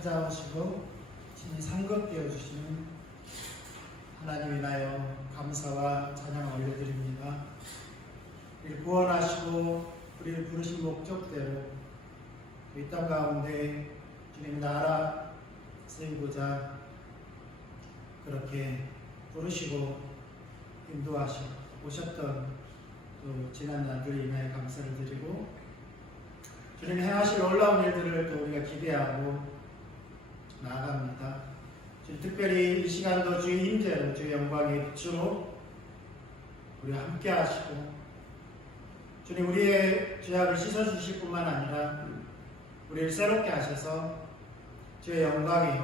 찾아오시고 친히 상급되어 주시는 하나님 인하여 감사와 찬양을 올려드립니다. 우리를 구원하시고 우리를 부르신 목적대로 이 땅 가운데 주님의 나라 세우고자 그렇게 부르시고 인도하시고 오셨던 또 지난 날들을 인하여 감사를 드리고 주님이 행하실 놀라운 일들을 또 우리가 기대하고 나아갑니다. 주님 특별히 이 시간도 주의 임재로 주의 영광의 빛으로 우리와 함께 하시고 주님 우리의 죄악을 씻어주실 뿐만 아니라 우리를 새롭게 하셔서 주의 영광에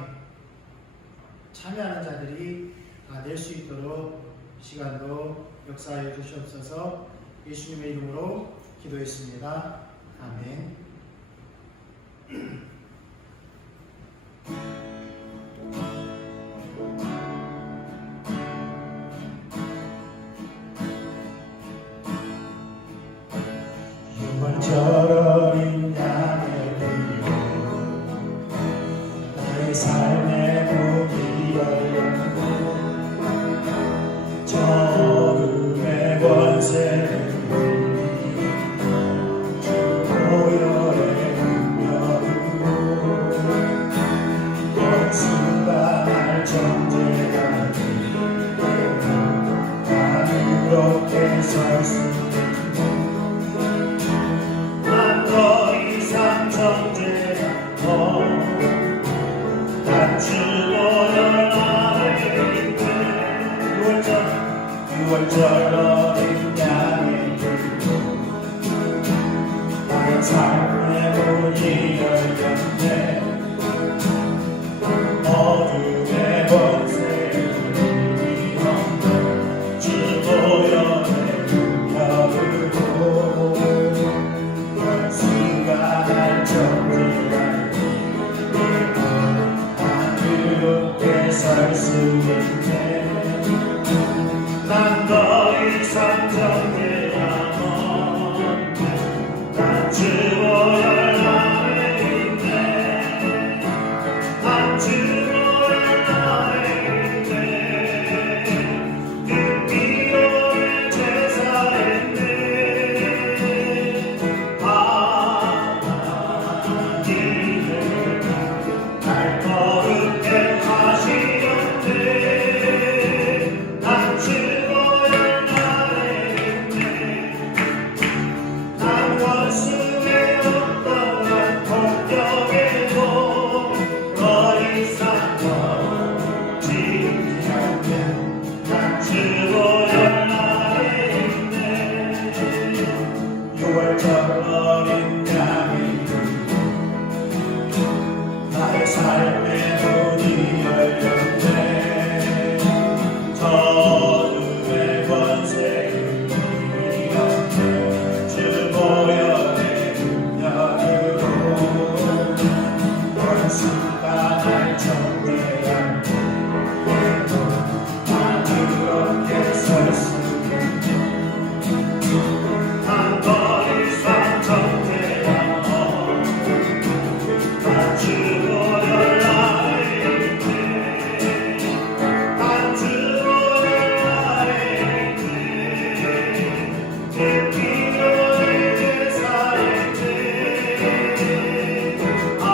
참여하는 자들이 다 될 수 있도록 이 시간도 역사하여 주시옵소서. 예수님의 이름으로 기도했습니다. 아멘. 유월절어린 양의 불로 나의 삶의 문이 열렸고 저 어둠의 권세를 이기고 주 보혈의 능력으로 원수가 날 정죄하니 나 그렇게 설 수 유월절어린 양의 불로 나의 삶의 문이 열렸네. 어둠의 권세를 이기는 주 보혈의 능력으로 원수가 날 정죄하니 나 그렇게 설 수 있네. 난 더 이상 정죄함 없네. 난 주 보혈 안에 있네. 난 주 보혈 안에 있네. 그 피로를 제사했네. 하나님을 날 거룩해 하시었네. 난 주 원수의 어떠한 폭력에도 더 이상 멈추지 않는 난 주 보혈 안에 있네. 유월절어린 양의 불로 나의 삶의 문이 열렸네. 저 어둠의 권세를 이겼네. 주 보혈의 능력으로 원수가 날 정죄하니 나 그렇게 설 수 있네. 난 더 이상 정죄함 없네. 난 주 보혈 안에 있네. 난 주 보혈 안에 있네. 그 피로를 제사했네. 하나님을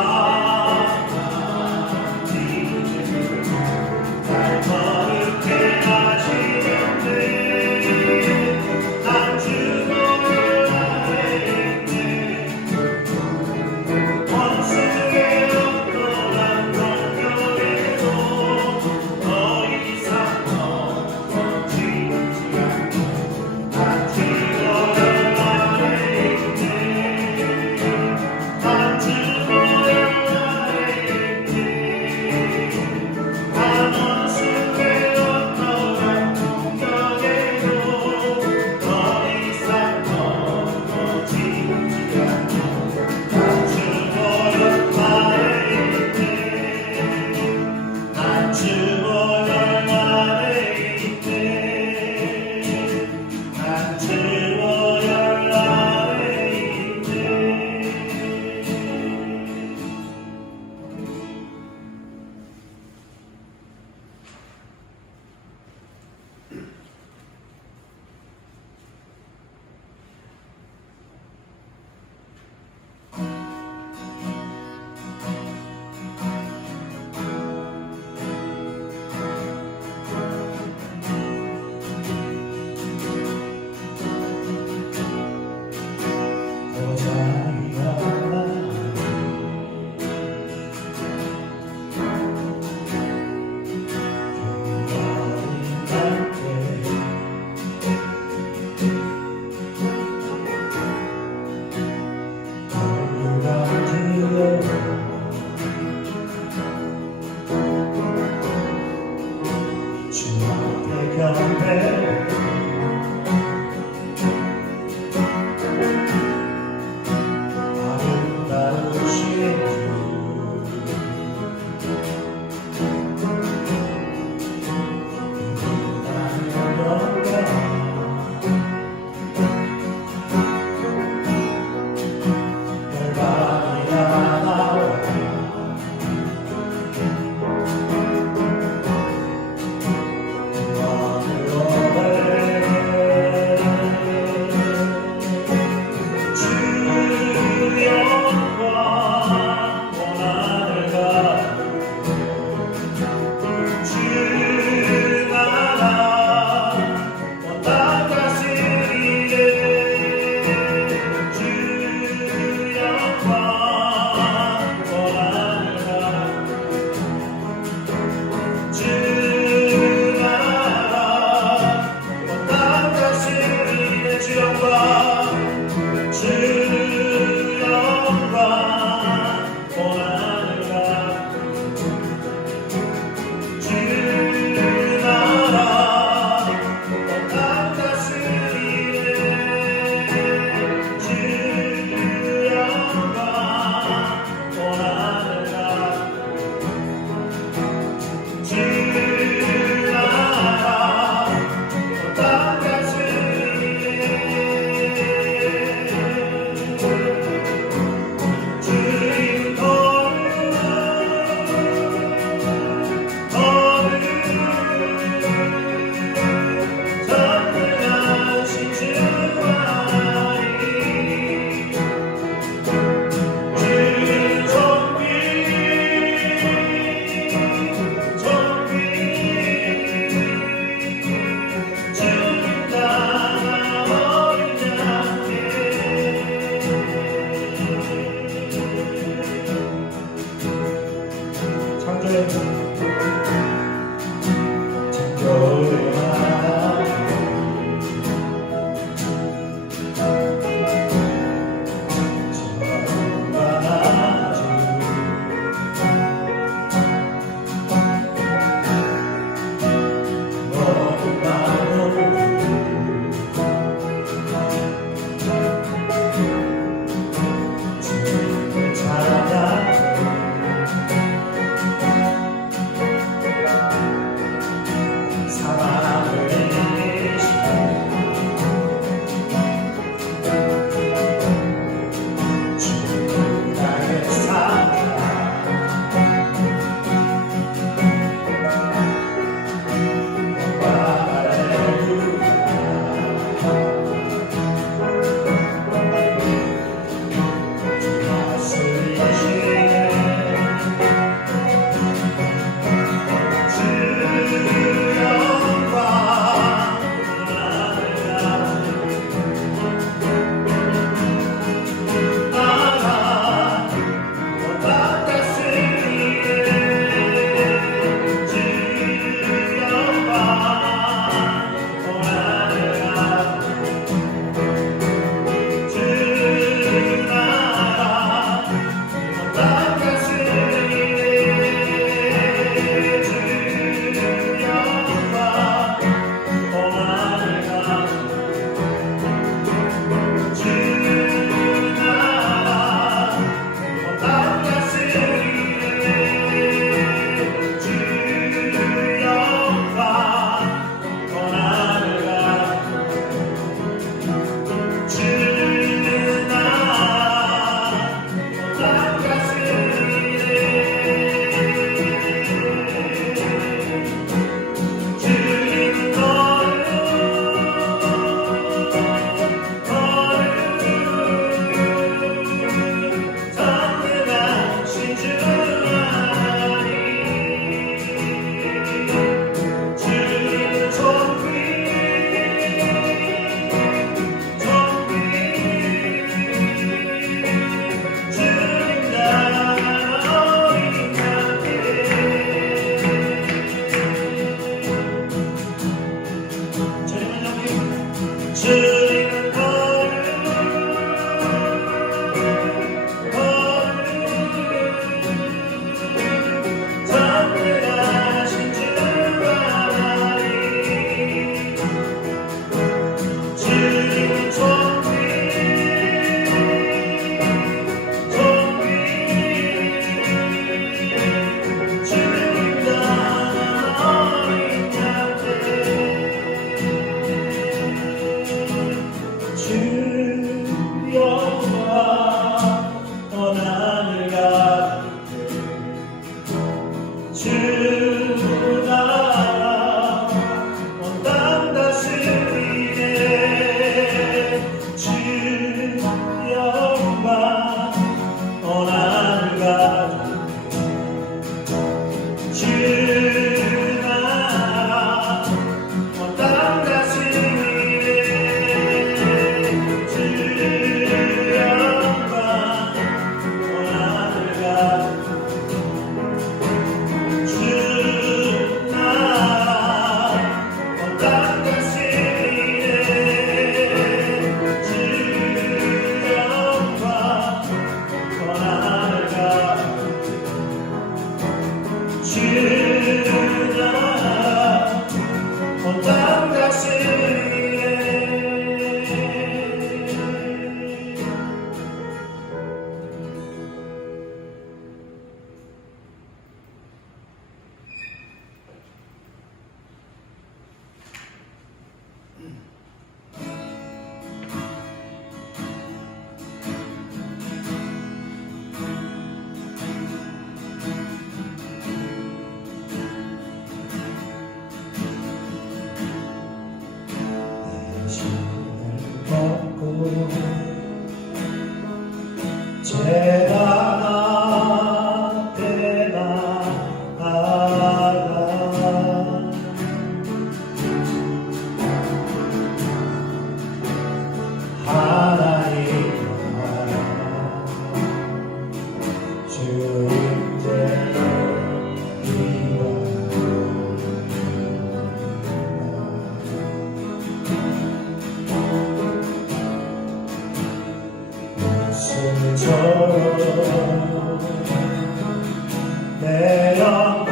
내 영광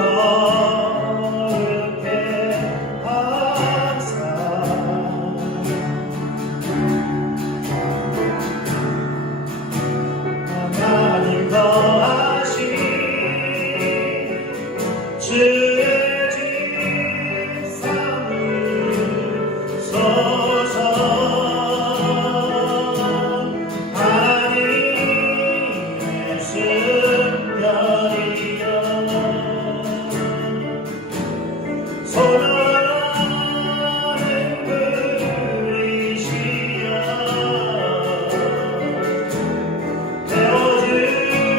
거룩해 항상 하나님 더하신 주의 집 삼으소서 하나님의 순결이여 소멸하는 그리시여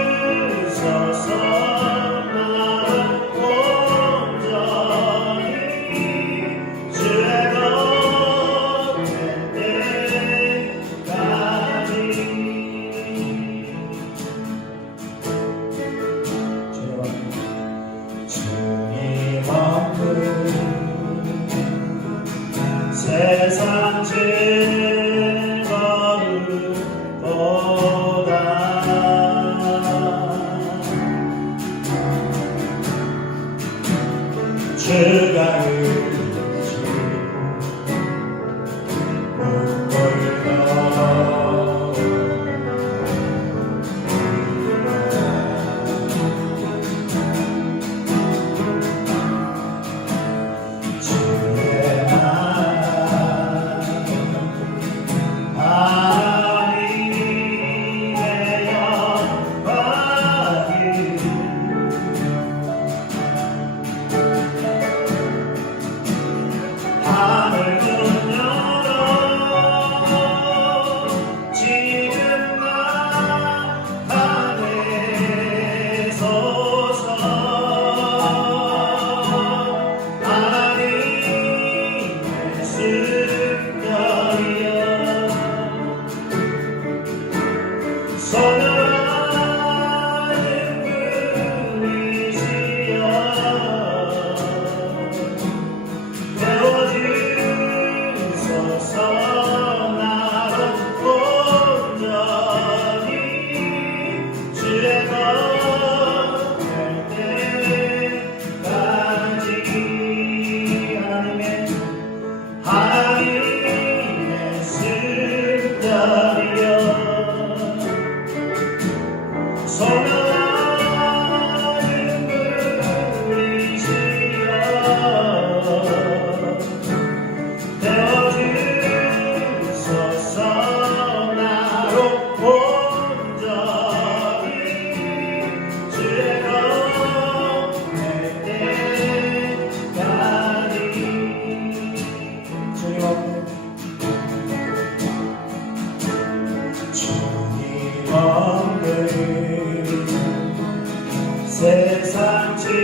되어주소서 나를 온전히 주의 곁에 때까지 주님 없는 세상 즐거움보다 주가 흘리신 눈물로 주의 나라 하나님의 영광이 하늘 문 열어 지금 나타내소서 하나님의 순결이여 소멸하는 그리시여 되어주소서 나로 온전히 주의 곁에 때까지 하나님의 순결이여 소멸하는 그리시여 되어주소서 나로 온전히 주의 곁에 때까지 주님 없는 세상 즐거움보다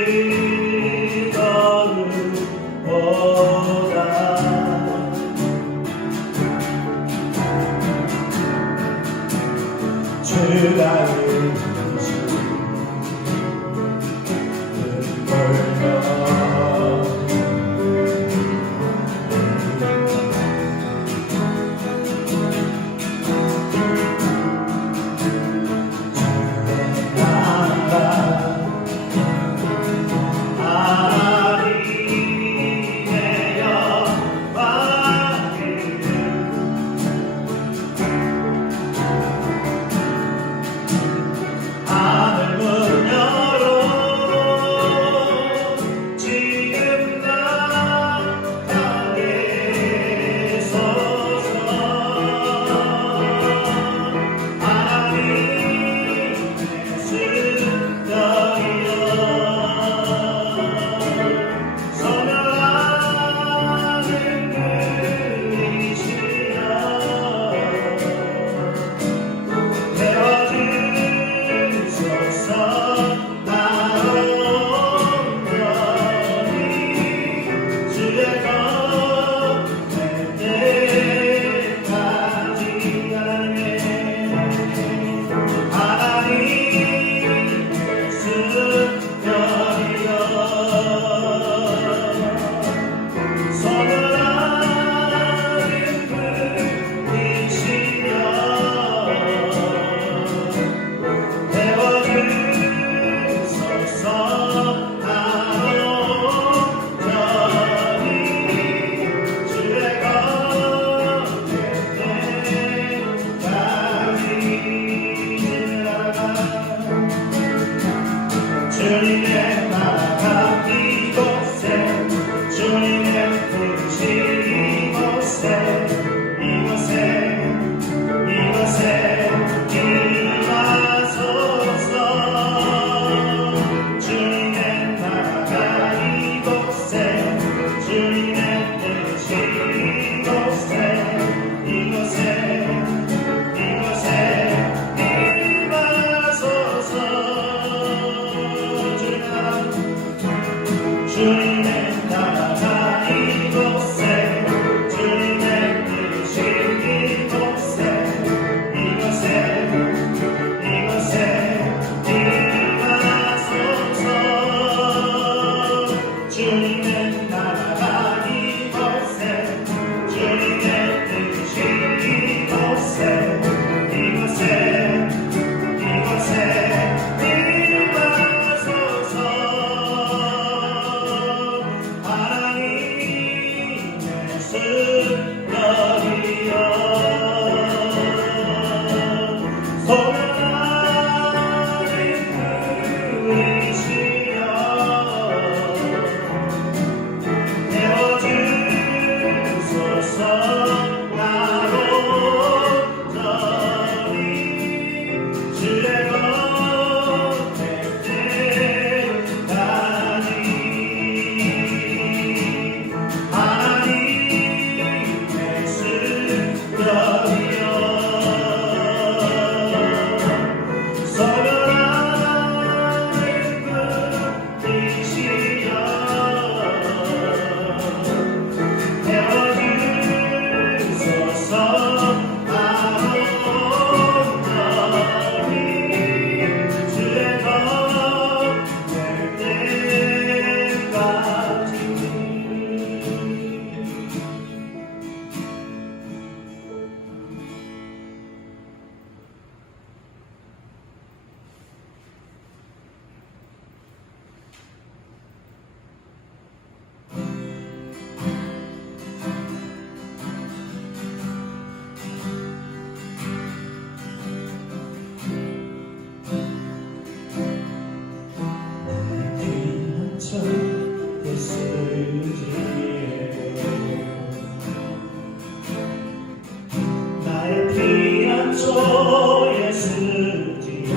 주가 흘리신 눈물로 하나님의 영광을 하늘 문 열어 주님의 나라가 이곳에 주님의 뜻이 이곳에 이곳에 임하소서 주님의 나라가 이곳에 주님의 뜻이 이곳에 임하소서 하나님의 승리여 소명하는 그리시여 태워주소서 나로 온전히 주의 곁에 때까지 하나님의 승리여 소멸하는 그리시여 태워주소서 나로 온전히 주의 곁에 때까지 나의 피난처 예수지에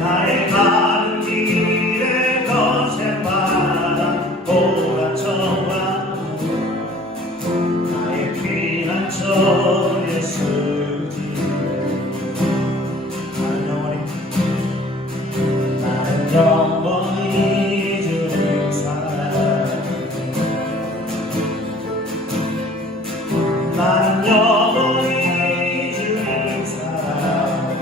나의 가는 길에 거센 바람 몰아쳐와 나의 피난처 예수지에 나는 영원히 주님 사랑해 나는 영원히 주님 사랑해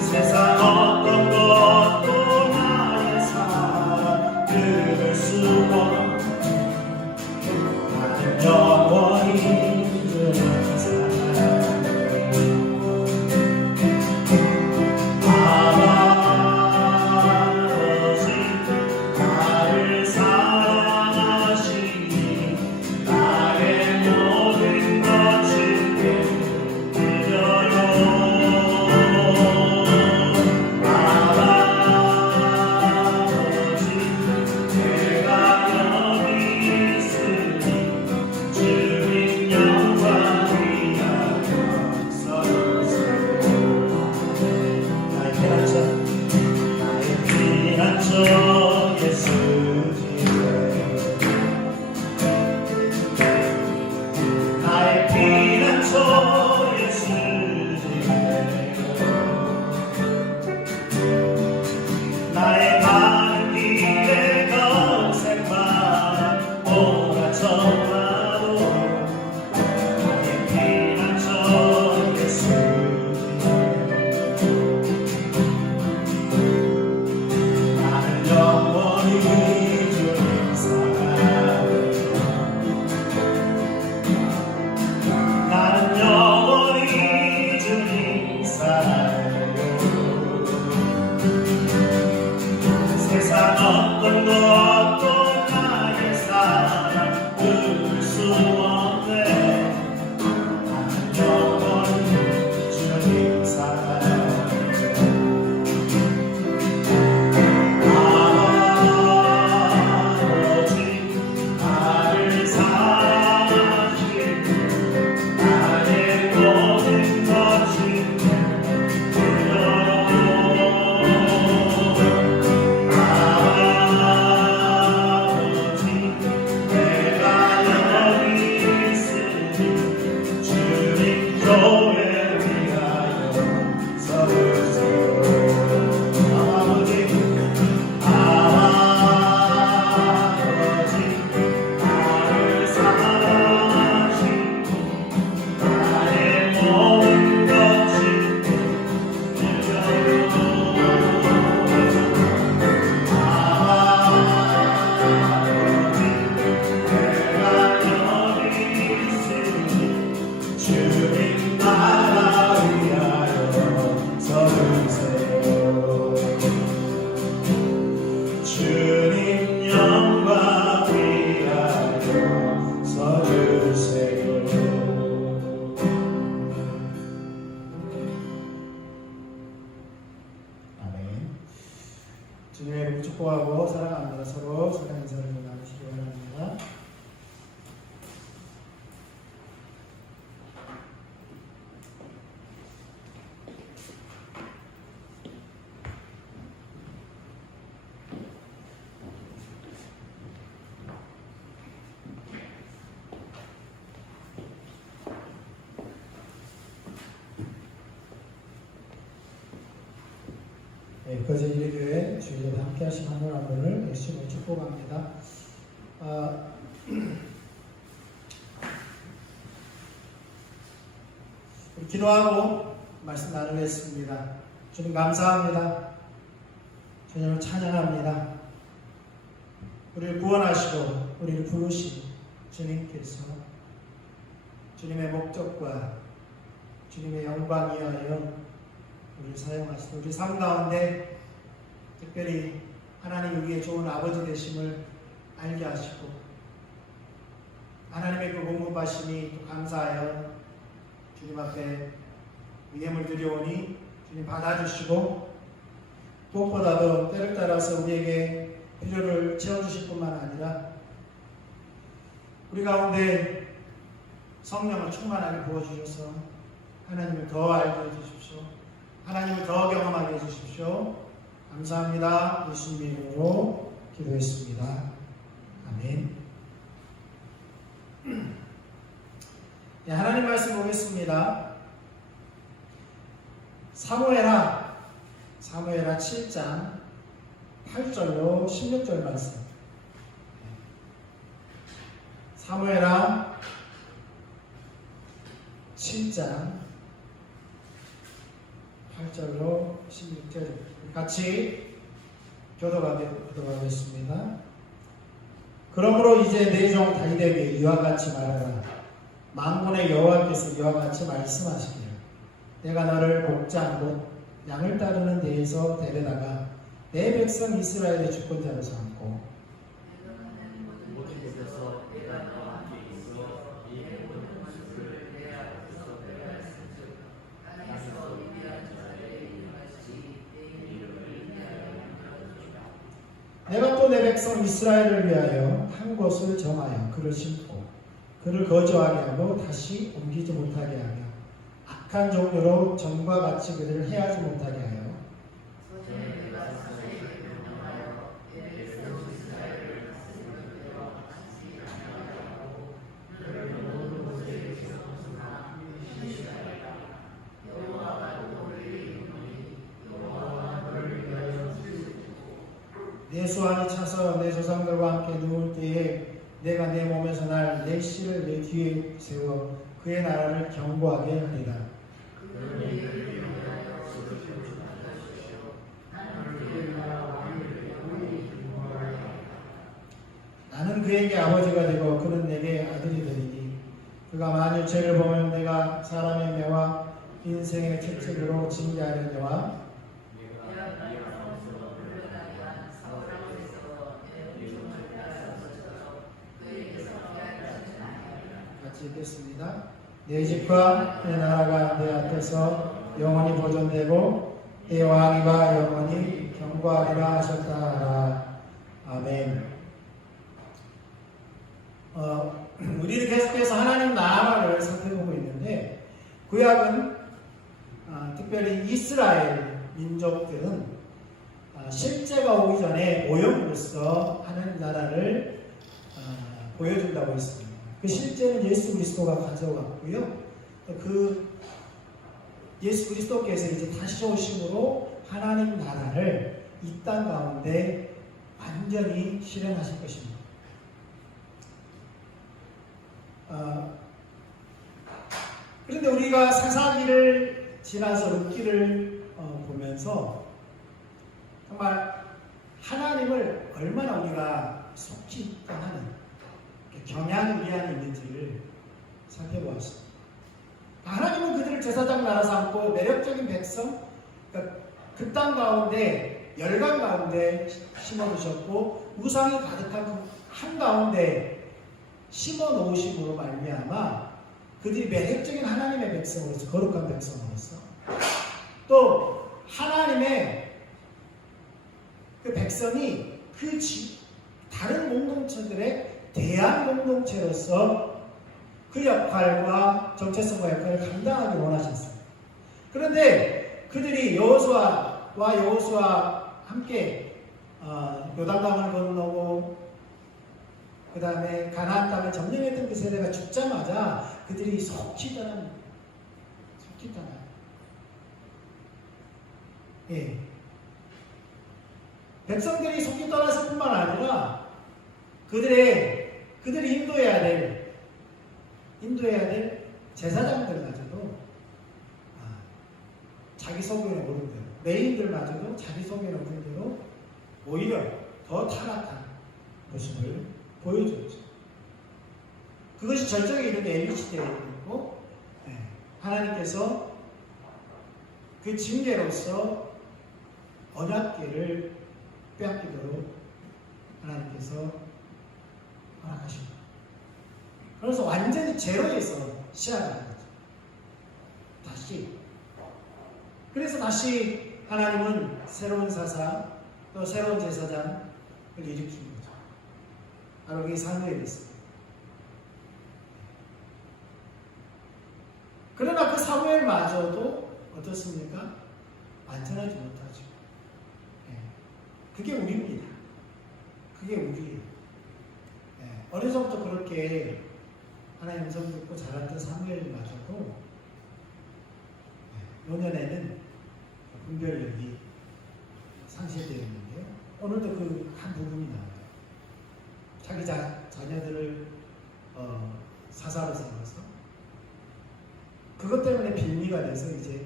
세상 어떤 것도 나의 사랑 끊을 수 없네 나는 영원히 주님 사랑해 주님의 이름 축복하고 사랑합니다. 서로 사랑 인사를 나누시기 바랍니다. 거제 일교회 주일에 함께 하신 한 분 한 분을 열심히 축복합니다. 기도하고 말씀 나누겠습니다. 주님 감사합니다. 주님을 찬양합니다. 우리를 구원하시고 우리를 부르신 주님께서 주님의 목적과 주님의 영광 위하여 우리를 사용하시고 우리 삶 가운데 특별히 하나님 우리의 좋은 아버지 되심을 알게 하시고 하나님의 그 공급하심이 또 감사하여 주님 앞에 예물 드려오니 주님 받아주시고 무엇보다도 때를 따라서 우리에게 필요를 채워주실 뿐만 아니라 우리 가운데 성령을 충만하게 부어주셔서 하나님을 더 알게 해주십시오. 하나님을 더 경험하게 해주십시오. 감사합니다. 예수님의 이름으로 기도했습니다. 아멘. 네, 하나님 말씀 보겠습니다. 사무엘하 7장 8절로 16절 말씀. 사무엘하 7장 8절로 16절 같이 교도하겠습니다. 그러므로 이제 내 종 다윗에게 이와 같이 말하라. 만군의 여호와께서 이와 같이 말씀하시기를 내가 너를 목장 곧 양을 따르는 데에서 데려다가 내 백성 이스라엘의 주권자로 삼고 내가 또 내 백성 이스라엘을 위하여 한 곳을 정하여 그를 심고 그를 거주하게 하고 다시 옮기지 못하게 하며 악한 종류로 전과 같이 그들을 해하지 못하게 하여 내 수완이 차서 내 조상들과 함께 누울 때에 내가 내 몸에서 날 내 씨를 내 뒤에 세워 그의 나라를 견고하게 하리라. 나는 그에게 아버지가 되고 그는 내게 아들이 되리니 그가 만일 죄를 보면 내가 사람의 매와 인생의 채찍으로 징계하려니와 읽겠습니다. 내 집과 내 나라가 내 앞에서 영원히 보존되고 내 왕위가 영원히 견고하리라 하셨다. 아멘. 우리는 계속해서 하나님 나라를 살펴보고 있는데 구약은 특별히 이스라엘 민족들은 실제가 오기 전에 오형으로서 하나님 나라를 보여준다고 했습니다. 그 실제는 예수 그리스도가 가져왔고요. 그 예수 그리스도께서 이제 다시 오심으로 하나님 나라를 이 땅 가운데 완전히 실현하실 것입니다. 그런데 우리가 사사기를 지나서 룻기를 보면서 정말 하나님을 얼마나 우리가 속히 떠나는 경향이 우리 안에 있는지를 살펴보았습니다. 하나님은 그들을 제사장 나라 삼고 매력적인 백성, 그러니까 그 땅 가운데 열강 가운데 심어두셨고 우상이 가득한 그 한가운데 심어놓으심으로 말미암아 그들이 매력적인 하나님의 백성으로서 거룩한 백성으로서 또 하나님의 그 백성이 다른 공동체들의 대한 공동체로서 그 역할과 정체성과 역할을 감당하기 원하셨어요. 그런데 그들이 여호수아와 함께 요단강을 건너고 그 다음에 가나안 땅을 점령했던 그 세대가 죽자마자 그들이 속히 떠납니다. 예. 백성들이 속히 떠났을 뿐만 아니라 그들이 인도해야 될 제사장들마저도 자기 소견에 오른 대로, 레인들마저도 자기 소견에 오른 대로 오히려 더 타락한 모습을 보여줬죠. 그것이 절정에 이르게 엘리 시대였고, 하나님께서 그 징계로서 언약궤를 빼앗기도록 하나님께서 허락하십니다. 그래서 완전히 제로에서 시작하는 거죠. 그래서 다시 하나님은 새로운 사사, 또 새로운 제사장을 일으킨 거죠. 바로 그게 사무엘이었습니다. 그러나 그 사무엘마저도 어떻습니까? 완전하지 못하죠. 그게 우리입니다. 그게 우리예요. 어려서부터 그렇게 하나님 음성 듣고 자랐던 사무엘마저도 노년에는 분별력이 상실되었는데요. 오늘도 그 한 부분이 나와요. 자기 자녀들을 사사로 삼아서 그것 때문에 빌미가 돼서 이제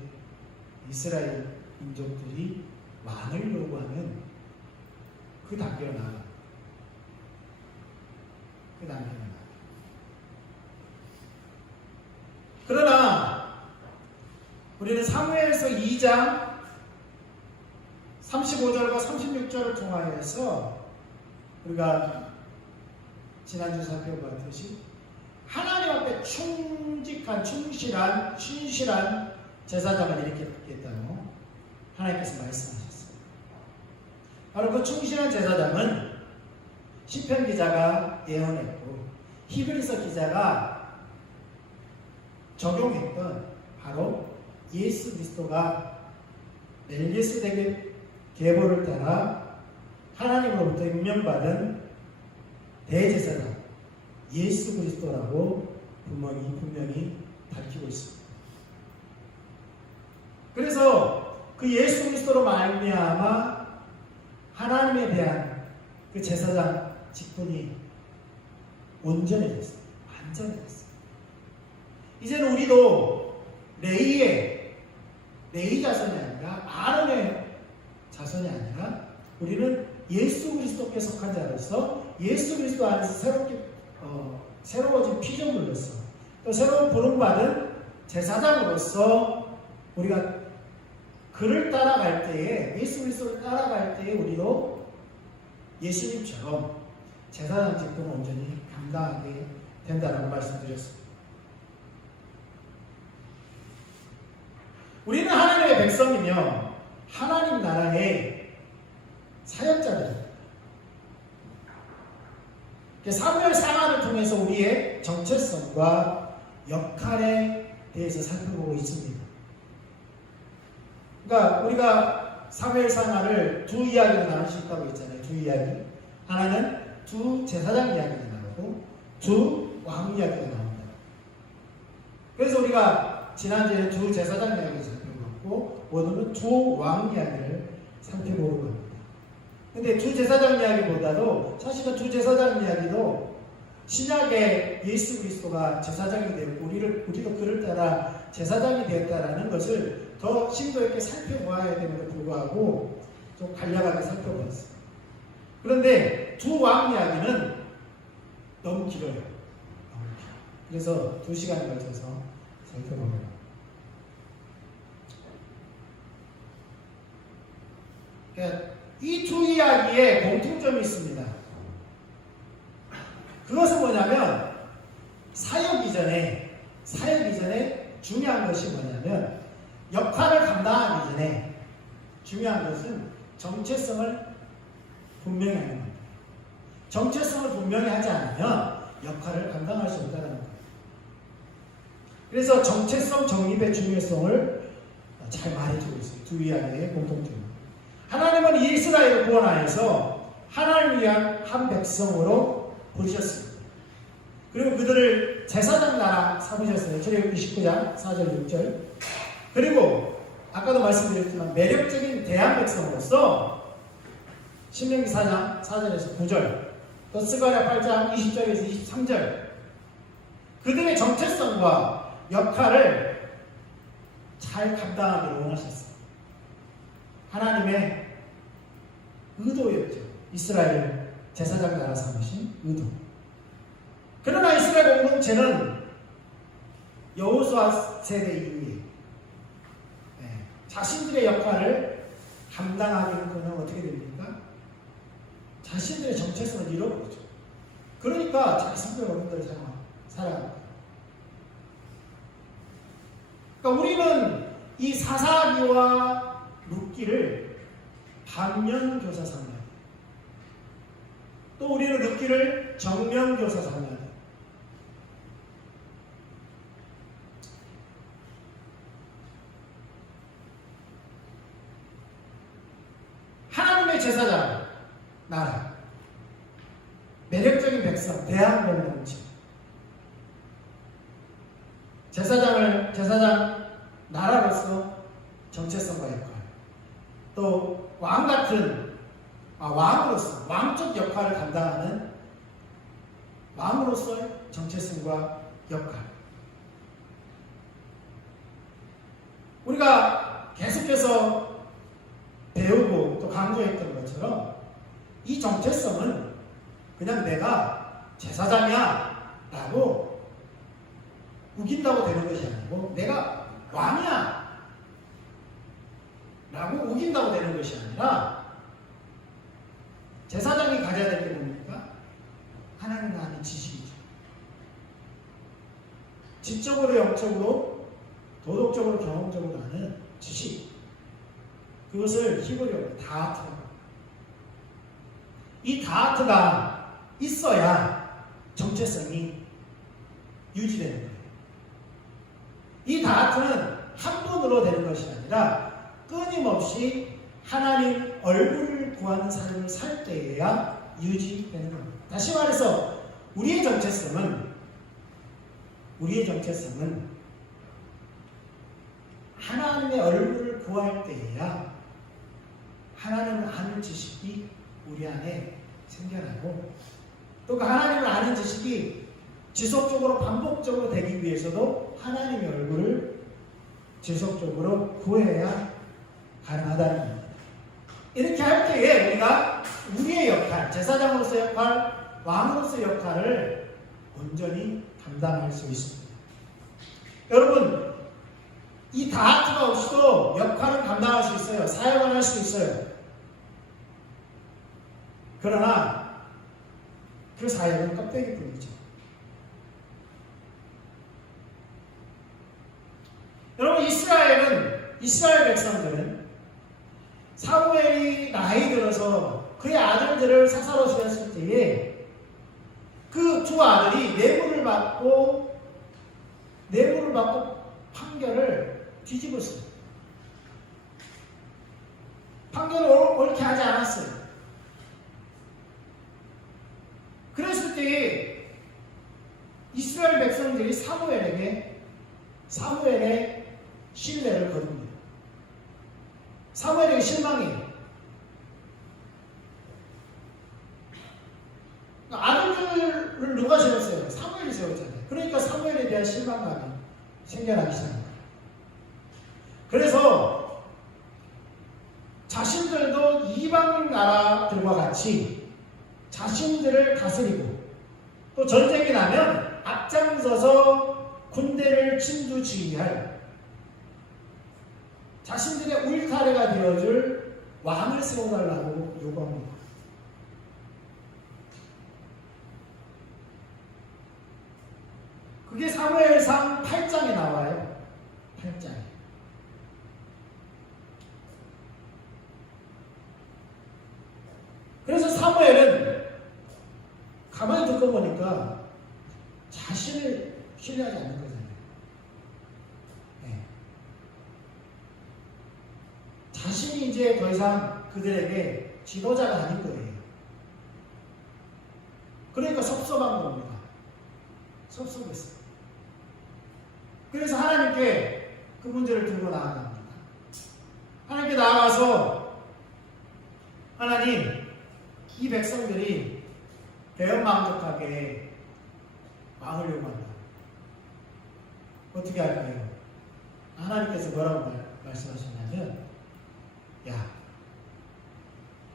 이스라엘 민족들이 왕을 요구하는 그 단계로 나아갑니다. 그러나 우리는 사무엘서 2장 35절과 36절을 통하여서 우리가 지난주 살펴봤듯이 하나님 앞에 충직한, 신실한 제사장을 일으키겠다고 하나님께서 말씀하셨어요. 바로 그 충실한 제사장은 시편 기자가 예언했고 히브리서 기자가 적용했던 바로 예수 그리스도가 멜기세덱의 계보를 따라 하나님으로부터 임명받은 대제사장 예수 그리스도라고 분명히 밝히고 있습니다. 그래서 그 예수 그리스도로 말미암아 하나님에 대한 그 제사장 직분이 온전해졌어요. 완전해졌어요. 이제는 우리도 레위 자손이 아니라 아론의 자손이 아니라 우리는 예수 그리스도께 속한 자로서 예수 그리스도 안에서 새로워진 피조물로서 또 새로운 부름받은 제사장으로서 우리가 그를 따라갈 때에 예수 그리스도를 따라갈 때에 우리도 예수님처럼 제사장 직분을 온전히 감당하게 된다라고 말씀드렸습니다. 우리는 하나님의 백성이며 하나님 나라의 사역자들입니다. 사무엘 상하를 통해서 우리의 정체성과 역할에 대해서 살펴보고 있습니다. 그러니까 우리가 사무엘 상하를 두 이야기로 나눌 수 있다고 했잖아요. 두 이야기. 하나는 두 제사장 이야기가 나오고 두 왕 이야기가 나옵니다. 그래서 우리가 지난주에 두 제사장 이야기를 살펴봤고 오늘은 두 왕 이야기를 살펴보려고 합니다. 근데 두 제사장 이야기보다도 사실은 두 제사장 이야기도 신약의 예수 그리스도가 제사장이 되었고 우리도 그를 따라 제사장이 되었다라는 것을 더 심도 있게 살펴보아야 됨에도 불구하고 좀 간략하게 살펴봤어요. 그런데 두 왕 이야기는 너무 길어요. 그래서 2시간에 걸쳐서 살펴보려고. 그러니까 이 두 이야기에 공통점이 있습니다. 그것은 뭐냐면 사역 이전에 중요한 것이 뭐냐면 역할을 감당하기 전에 중요한 것은 정체성을 분명히 하는 겁니다. 정체성을 분명히 하지 않으면 역할을 감당할 수 없다는 거예요. 그래서 정체성 정립의 중요성을 잘 말해주고 있어요. 두 이야기의 공통점. 하나님은 이스라엘을 구원하여서 하나님을 위한 한 백성으로 부르셨습니다. 그리고 그들을 제사장 나라 삼으셨어요. 출애굽기 19장 4절 6절. 그리고 아까도 말씀드렸지만 매력적인 대한 백성으로서 신명기 4장 4절에서 9절, 또 스가랴 8장 20절에서 23절 그들의 정체성과 역할을 잘 감당하기를 원하셨어요. 하나님의 의도였죠. 이스라엘 제사장 나라 삼으신 의도. 그러나 이스라엘 공동체는 여호수아 세대 이후에 자신들의 역할을 감당하기는 어떻게 됩니까? 자신들의 정체성을 잃어버리죠. 그러니까 자기 성격 어른들 살아갑니다. 그러니까 우리는 이 사사기와 룻기를 반면교사 삼아야 돼요. 또 우리는 룻기를 정면교사 삼아야 돼요. 하나님의 제사장 나라, 매력적인 백성, 대한 공동체. 제사장 나라로서 정체성과 역할, 또 왕으로서 왕적 역할을 감당하는 왕으로서의 정체성과 역할. 우리가 계속해서 배우고 또 강조했던 것처럼 이 정체성은 그냥 내가 제사장이야 라고 우긴다고 되는 것이 아니고 내가 왕이야 라고 우긴다고 되는 것이 아니라 제사장이 가져야 될 게 뭡니까? 하나님을 아는 지식이죠. 지적으로, 영적으로, 도덕적으로, 경험적으로 아는 지식. 그것을 히브리어로 다하트라고 합니다. 이 다하트가 있어야 정체성이 유지되는 거예요. 이 다하트는 한 번으로 되는 것이 아니라 끊임없이 하나님 얼굴을 구하는 삶을 살 때에야 유지되는 겁니다. 다시 말해서 우리의 정체성은 하나님의 얼굴을 구할 때에야 하나님을 아는 지식이 우리 안에 생겨나고 또 그 하나님을 아는 지식이 지속적으로 반복적으로 되기 위해서도 하나님의 얼굴을 지속적으로 구해야 가능하다는 겁니다. 이렇게 할 때에 우리가 우리의 역할, 제사장으로서의 역할, 왕으로서의 역할을 온전히 감당할 수 있습니다. 여러분, 이 다하트가 없이도 역할을 감당할 수 있어요. 사역을 할 수 있어요. 그러나 그 사역은 껍데기뿐이죠. 여러분, 이스라엘 백성들은 사무엘이 들어서 그의 아들들을 사사로 세웠을 때에 그 두 아들이 뇌물을 받고 판결을 뒤집었어요. 판결을 옳게 하지 않았어요. 그랬을 때 이스라엘 백성들이 사무엘의 신뢰를 거둡니다. 사무엘에게 실망해요. 아들들을 누가 세웠어요? 사무엘이 세웠잖아요. 그러니까 사무엘에 대한 실망감이 생겨나기 시작합니다. 그래서 자신들도 이방 나라들과 같이 자신들을 다스리고 또 전쟁이 나면 앞장서서 군대를 진두지휘할 자신들의 울타리가 되어줄 왕을 세워달라고 요구합니다. 그게 사무엘상 8장에 나와요. 8장에. 그래서 사무엘은 가만히 듣고 보니까 자신을 신뢰하지 않는 거잖아요. 네. 자신이 이제 더 이상 그들에게 지도자가 아닌 거예요. 그러니까 섭섭한 겁니다. 섭섭했어요. 그래서 하나님께 그 문제를 들고 나아갑니다. 하나님께 나아가서 하나님, 이 백성들이 배은망덕하게 막으려고 한다. 어떻게 할까요? 하나님께서 뭐라고 말씀하셨냐면, 야,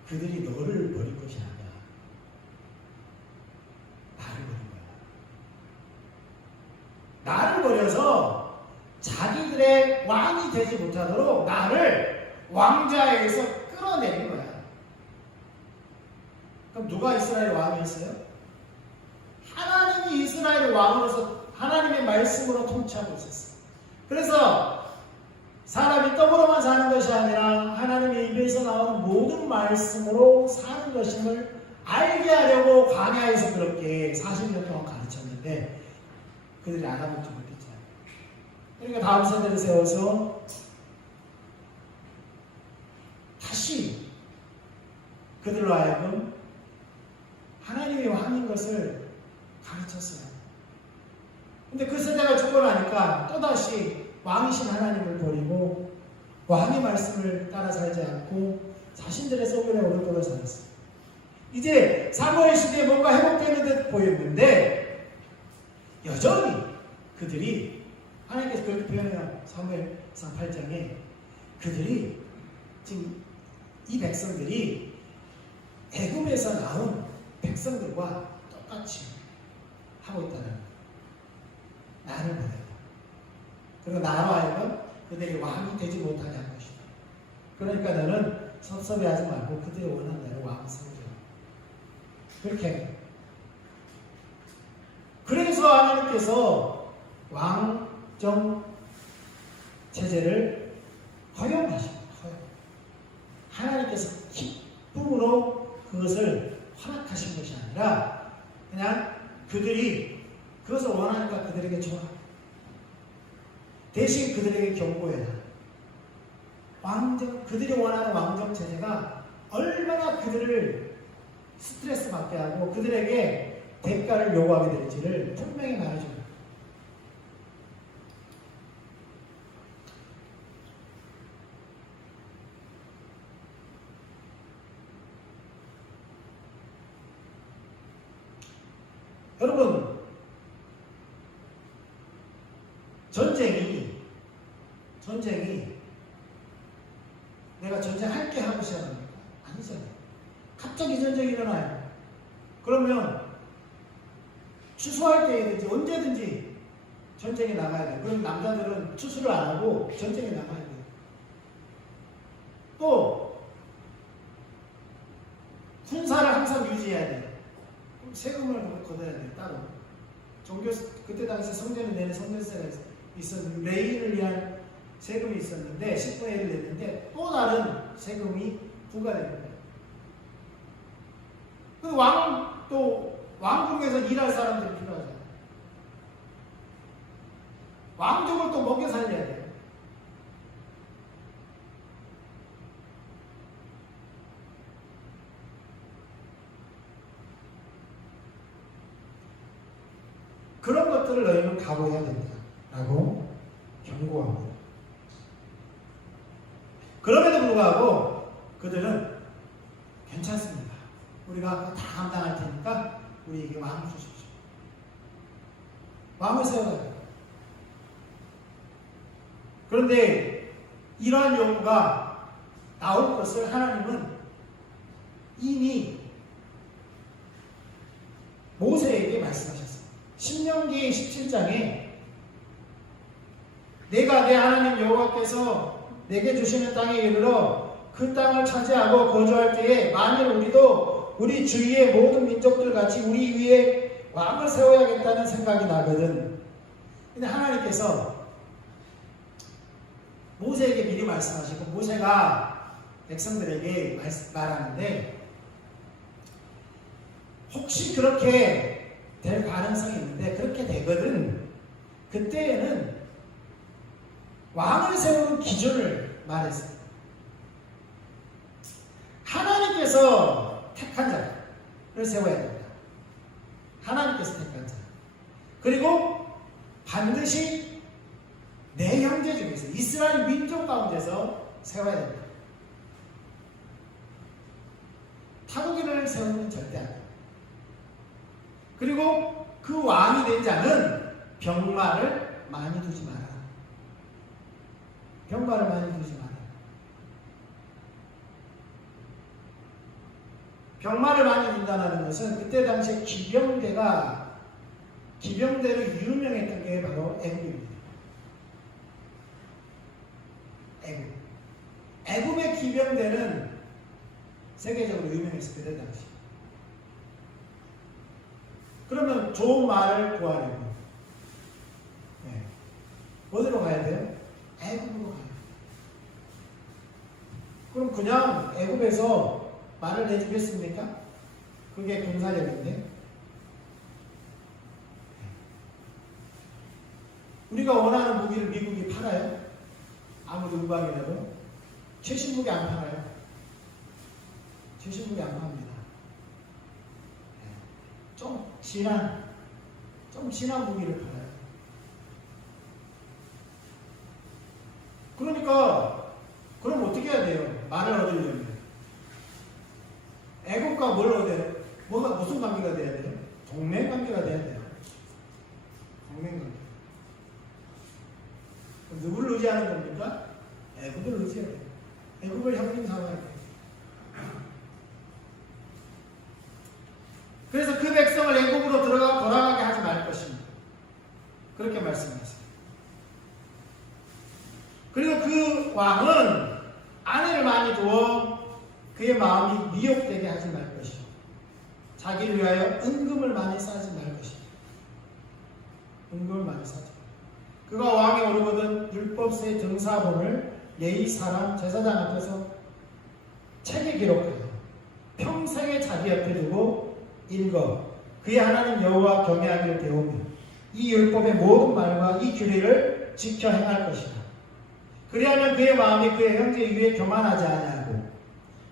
그들이 너를 버릴 것이 아니야. 나를 버릴 거야. 나를 버려서 자기들의 왕이 되지 못하도록 나를 왕좌에서 끌어내린 거야. 그럼 누가 이스라엘 왕이었어요? 하나님이 이스라엘 왕으로서 하나님의 말씀으로 통치하고 있었어요. 그래서 사람이 떡으로만 사는 것이 아니라 하나님의 입에서 나오는 모든 말씀으로 사는 것임을 알게 하려고 광야에서 그렇게 40년 동안 가르쳤는데 그들이 알아먹지 못했잖아요. 그러니까 다음 세대를 세워서 다시 그들로 하여금 하나님의 왕인 것을 가르쳤어요. 근데 그 세대가 죽고 나니까 또다시 왕이신 하나님을 버리고 왕의 말씀을 따라 살지 않고 자신들의 소견에 오르도록 살았어요. 이제 사무엘 시대에 뭔가 회복되는 듯 보였는데 여전히 그들이 하나님께서 그렇게 표현해요. 사무엘상 8장에 그들이 지금 이 백성들이 애굽에서 나온 백성들과 똑같이 하고 있다는 거예요. 나를 보내라. 그리고 나로 하여금 그들이 왕이 되지 못하게 한 것이다. 그러니까 너는 섭섭해하지 말고 그들이 원하는 대로 왕을 세우자. 그렇게. 그래서 하나님께서 왕정 체제를 허용하십니다. 허용. 하나님께서 기쁨으로 그것을 허락하신 것이 아니라 그냥 그들이 그것을 원하니까 그들에게 좋아. 대신 그들에게 경고해라. 그들이 원하는 왕정 체제가 얼마나 그들을 스트레스 받게 하고 그들에게 대가를 요구하게 될지를 분명히 말해줍니다. 여러분, 전쟁이 내가 전쟁할게 하고 시작합니까? 아니잖아요. 갑자기 전쟁이 일어나요. 그러면 추수할 때든지 언제든지 전쟁에 나가야 돼요. 그럼 남자들은 추수를 안 하고 전쟁에 나가야 돼요. 또 군사를 항상 유지해야 돼요. 세금을 걷어야 돼요. 따로. 그때 당시 성전에 내는 성전세가 있었는데 레인을 위한 세금이 있었는데 10분의 1을 냈는데 또 다른 세금이 부과됩니다. 그 왕궁에서 일할 사람들이 필요하잖아요. 왕족을 또 먹여 살려야 돼요. 그런 것들을 너희는 각오해야 된다. 라고 경고합니다. 그럼에도 불구하고 그들은 괜찮습니다. 우리가 다 감당할 테니까 우리에게 왕을 주십시오. 왕을 세워달라고. 그런데 이러한 요구가 나올 것을 하나님은 이미 모세에게 말씀하셨습니다. 신명기 17장에 내가 내 하나님 여호와께서 내게 주시는 땅에 이르러 그 땅을 차지하고 거주할 때에 만일 우리도 우리 주위의 모든 민족들 같이 우리 위에 왕을 세워야겠다는 생각이 나거든. 근데 하나님께서 모세에게 미리 말씀하시고 모세가 백성들에게 말하는데 혹시 그렇게 될 가능성이 있는데 그렇게 되거든. 그때에는 왕을 세우는 기준을 말했어요. 하나님께서 택한 자를 세워야 된다. 하나님께서 택한 자. 그리고 반드시 내 형제 중에서 이스라엘 민족 가운데서 세워야 된다. 타국인을 세우면 절대 안 돼. 그리고 그 왕이 된 자는 병마를 많이 두지 마라. 병마를 많이 두지 마라. 병마를 많이 둔다는 것은 그때 당시에 기병대로 유명했던 게 바로 애굽입니다. 애굽의 기병대는 세계적으로 유명했을 그때 당시. 그러면 좋은 말을 구하려고 어디로 가야 돼요? 애굽으로 가야 돼요. 그럼 그냥 애굽에서 말을 내주겠습니까? 그게 군사력인데. 우리가 원하는 무기를 미국이 팔아요? 아무리 우방이라도 최신 무기 안 팔아요. 최신 무기 안 팝니다. 좀 진한 무기를 팔아요. 그러니까 그럼 어떻게 해야 돼요? 말을 얻으려면 애국과 뭘 얻어야 돼요? 무슨 관계가 돼야 돼요? 동맹 관계가 돼야 돼요. 동맹 관계. 누구를 의지하는 겁니까? 애국을 의지해야 돼요. 애국을 형님 삼아야 돼요. 그래서 그 백성을 애국으로 돌아가게 하지 말 것입니다. 그렇게 말씀하세요. 그리고 그 왕은 아내를 많이 두어 그의 마음이 미혹되게 하지 말 것이요. 자기를 위하여 은금을 많이 쌓지 말 것이요. 은금을 많이 쌓지. 그가 왕에 오르거든 율법서의 등사본을 레위 사람 제사장 앞에서 책에 기록하여 평생의 자기 옆에 두고 읽어 그의 하나님 여호와 경외하기를 배우며 이 율법의 모든 말과 이 규례를 지켜 행할 것이다. 그리하면 그의 마음이 그의 형제 위에 교만하지 아니하고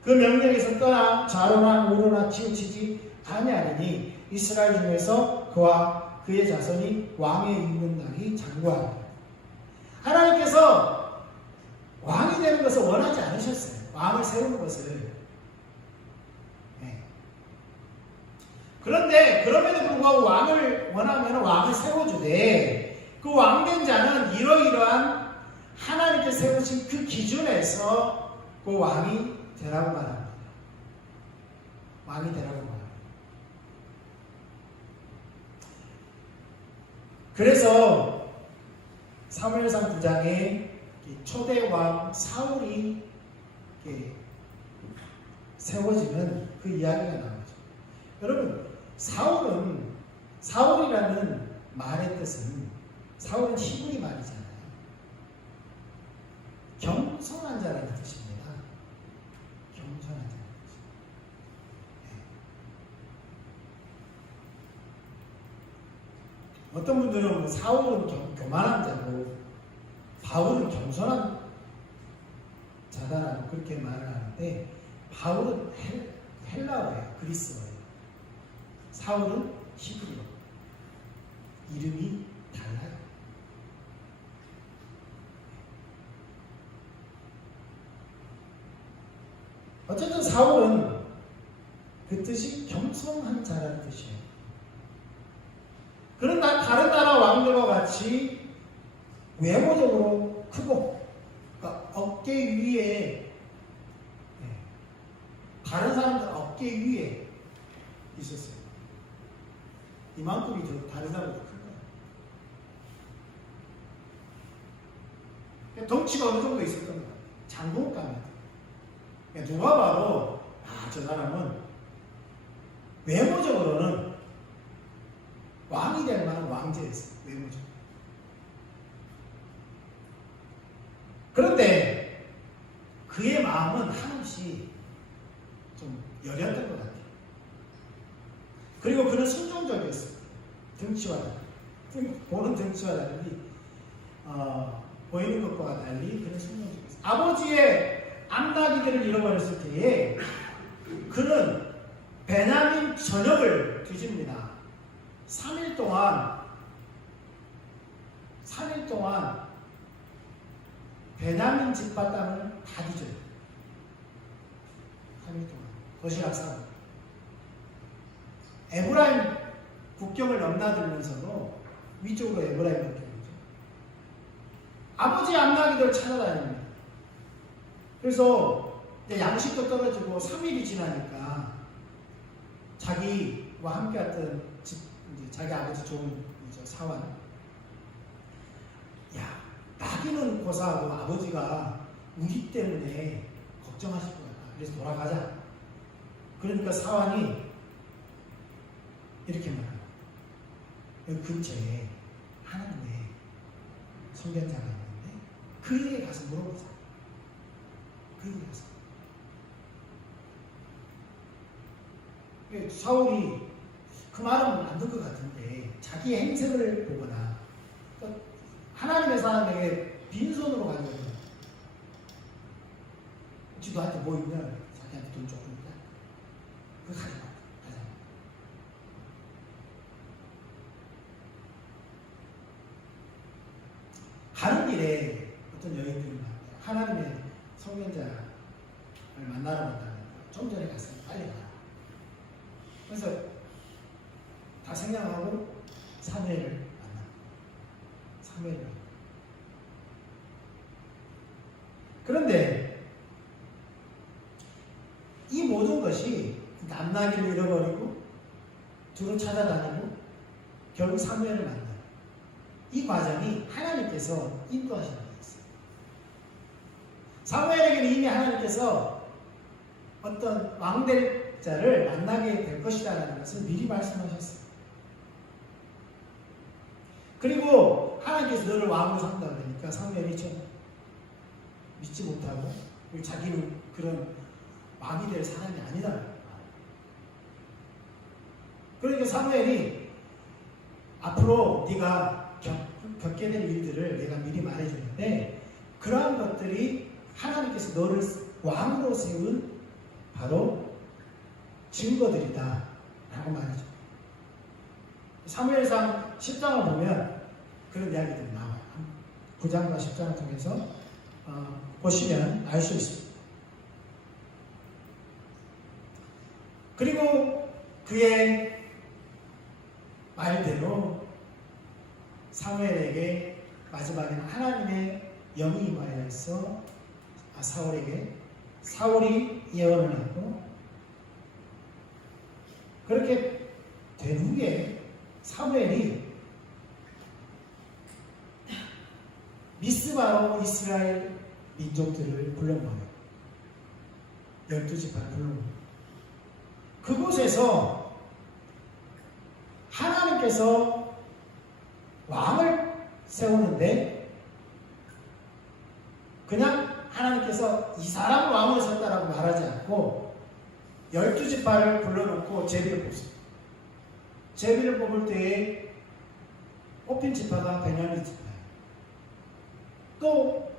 그 명령에서 떠나 좌로나 우로나 치우치지 아니하리니 이스라엘 중에서 그와 그의 자손이 왕에 있는 날이 장구하리라. 하나님께서 왕이 되는 것을 원하지 않으셨어요. 왕을 세우는 것을. 그런데 그럼에도 불구하고 왕을 원하면 왕을 세워주되 그 왕된 자는 이러이러한 하나님께 세우신 그 기준에서 그 왕이 되라고 말합니다. 왕이 되라고 말합니다. 그래서 사무엘상 9장에 초대 왕 사울이 세워지는 그 이야기가 나오죠. 여러분, 사울이라는 말의 뜻은 사울은 히브리 말이잖아요. 겸손한 자라는 뜻입니다. 겸손한 자라는 뜻. 어떤 분들은 사울은 교만한 자고 바울은 겸손한 자다라고 그렇게 말을 하는데 바울은 헬라어예요. 그리스어예요. 사울은 히브리어. 이름이 달라요. 어쨌든 사울은 그 뜻이 겸손한 자라는 뜻이에요. 그러나 다른 나라 왕들과 같이 외모적으로 크고 그러니까 어깨 위에 다른 사람들 어깨 위에 있었어요. 이만큼이 더 다른 사람보다 큰 거예요. 덩치가 어느 정도 있을 겁니다. 장군감이에요. 누가 봐도 저 사람은 외모적으로는 왕이 될 만한 왕제였어요. 외모적으로. 그런데 그의 마음은 한없이 좀 여렸던 것 같아요. 그리고 그는 순종적이었어요. 등치와 달리, 보는 등치와 달리 보이는 것과 달리 그는 순종적이었어요. 아버지의 암나기들을 잃어버렸을 때에 그는 베냐민 전역을 뒤집니다. 3일 동안 베냐민 집밭 땅을 다 뒤져요. 3일 동안 도시락 싸고 에브라임 국경을 넘나들면서도 위쪽으로 에브라임 국경이죠. 아버지의 암나기들을 찾아다닙니다. 그래서 양식도 떨어지고 3일이 지나니까 자기와 함께 왔던 자기 아버지 좋은 사환, 야, 나기는 고사하고 아버지가 우리 때문에 걱정하실 것 같다. 그래서 돌아가자. 그러니까 사환이 이렇게 말합니다. 여기 근처에 하나님의 선견자가 있는데 그에게 가서 물어보자. 그에게 가서. 사울이 그 말은 안 듣는 것 같은데 자기의 행색을 보거나 하나님의 사람에게 빈손으로 가려고 혹시 너한테 뭐 있냐? 자기한테 돈 조금 있다. 그거 가져가. 가는 길에 어떤 여인들이 하나님의 성견자를 만나러 간다는 좀 전에 갔으면 빨리 가. 그래서 다 생략하고 사무엘을 만나. 사무엘을. 그런데 이 모든 것이 남나기를 잃어버리고 두루 찾아다니고 결국 사무엘을 만나. 이 과정이 하나님께서 인도하시는 거였어요. 사무엘에게는 이미 하나님께서 어떤 왕될 자를 만나게 될 것이라는 것을 미리 말씀하셨어요. 그리고 하나님께서 너를 왕으로 삼는다 그러니까 사무엘이 좀 믿지 못하고 자기는 그런 왕이 될 사람이 아니다. 그러니까 사무엘이 앞으로 네가 겪게 될 일들을 내가 미리 말해주는데 그러한 것들이 하나님께서 너를 왕으로 세운 바로 증거들이다 라고 말하죠. 사무엘상 10장을 보면 그런 이야기들이 나와요. 9장과 10장을 통해서 보시면 알 수 있습니다. 그리고 그의 말대로 사무엘에게 마지막에는 하나님의 영이 임하여서 사울에게 사울이 예언을 하고 그렇게 된 후에 사무엘이 미스바로 이스라엘 민족들을 불러모아요. 12지파를 불러모아요. 그곳에서 하나님께서 왕을 세우는데 그냥 하나님께서 이 사람을 왕으로 세웠다라고 말하지 않고 12지파를 불러놓고 제비를 뽑습니다. 제비를 뽑을 때에 뽑힌 지파가 베냐민 지파예요. 또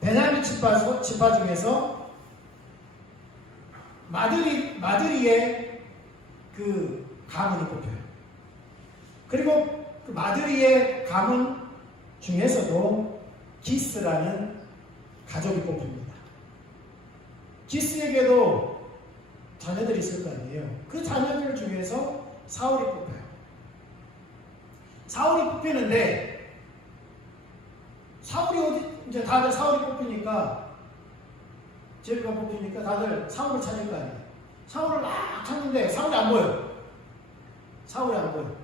베냐민 지파 중에서 마드리의 그 가문이 뽑혀요. 그리고 그 마드리의 가문 중에서도 기스라는 가족이 뽑힙니다. 기스에게도 자녀들이 있을 거 아니에요. 그 자녀들 중에서 사울이 뽑혀요. 사울이 뽑히는데 이제 다들 사울이 뽑히니까 제비가 뽑히니까 다들 사울을 찾을 거 아니에요. 사울을 막 찾는데 사울이 안 보여. 사울이 안 보여.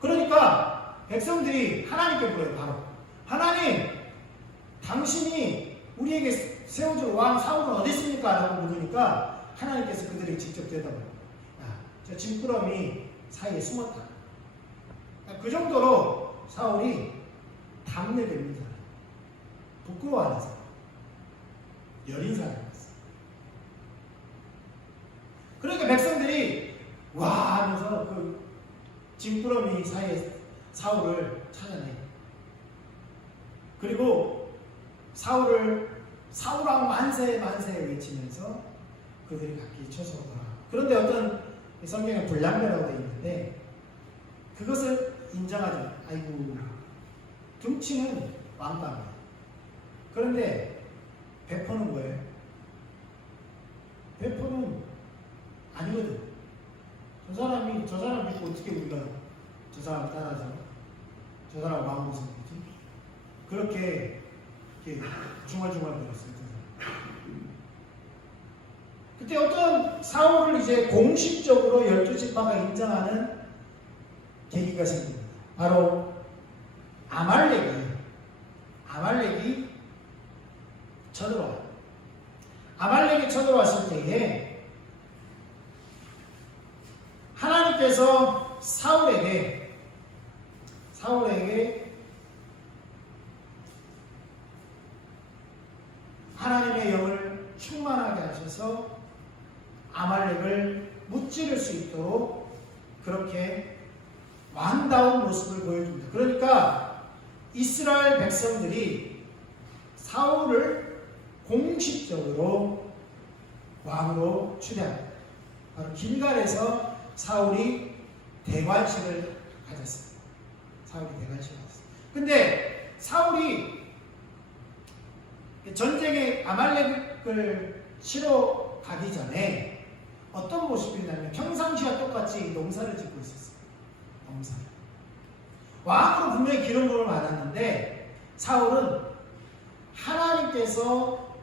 그러니까 백성들이 하나님께 물어요. 바로 하나님, 당신이 우리에게 세워줄 왕 사울은 어디 있습니까? 라고 물으니까 하나님께서 그들에게 직접 대답해요. 저 짐꾸러미 사이에 숨었다. 그 정도로 사울이 담내가 있는 사람, 부끄러워하는 사람, 여린 사람이었어요. 징꾸러미 사이에 사울을 찾아내. 그리고 사울왕 만세 만세 외치면서 그들이 각기 쳐서 오더라. 그런데 어떤 성경에 불량배라고 되어 있는데 그것을 인정하지. 아이고 등치는 왕빵이야. 그런데 배포는 뭐예요? 배포는 아니거든. 저 사람 믿고 어떻게 우리가 저 사람 따라서 저 사람 왕으로 생기지? 그렇게 중얼중얼거렸어요. 그때 어떤 사울을 이제 공식적으로 12지파가 인정하는 계기가 생깁니다. 바로 아말렉이 쳐들어와요. 아말렉이 쳐들어왔을 때에 하나님께서 사울에게 하나님의 영을 충만하게 하셔서 아말렉을 무찌를 수 있도록 그렇게 왕다운 모습을 보여줍니다. 그러니까 이스라엘 백성들이 사울을 공식적으로 왕으로 추대합니다. 바로 길갈에서 사울이 대관식을 가졌습니다. 근데 사울이 전쟁에 아말렉을 치러 가기 전에 어떤 모습이냐면 평상시와 똑같이 농사를 짓고 있었어요. 왕으로 분명히 기름 부음을 받았는데 사울은 하나님께서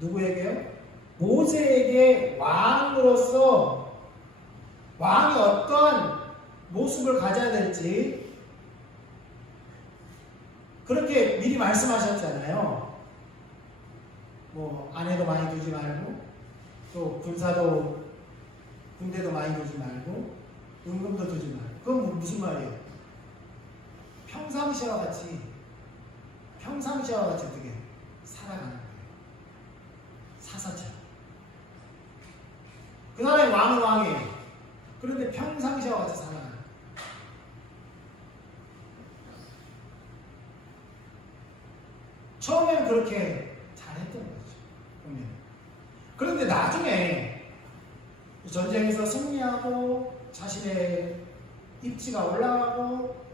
누구에게요? 모세에게 왕으로서 왕이 어떤 모습을 가져야 될지 그렇게 미리 말씀하셨잖아요. 뭐 아내도 많이 두지 말고 또 군대도 많이 두지 말고 은금도 두지 말고. 그건 무슨 말이에요? 평상시와 같이 어떻게 살아가는 거예요. 사사처럼. 그 사람이 왕은 왕이에요. 그런데 평상시와 같이 살아가는 거예요. 처음에는 그렇게 잘했던 거죠. 그런데 나중에 전쟁에서 승리하고 자신의 입지가 올라가고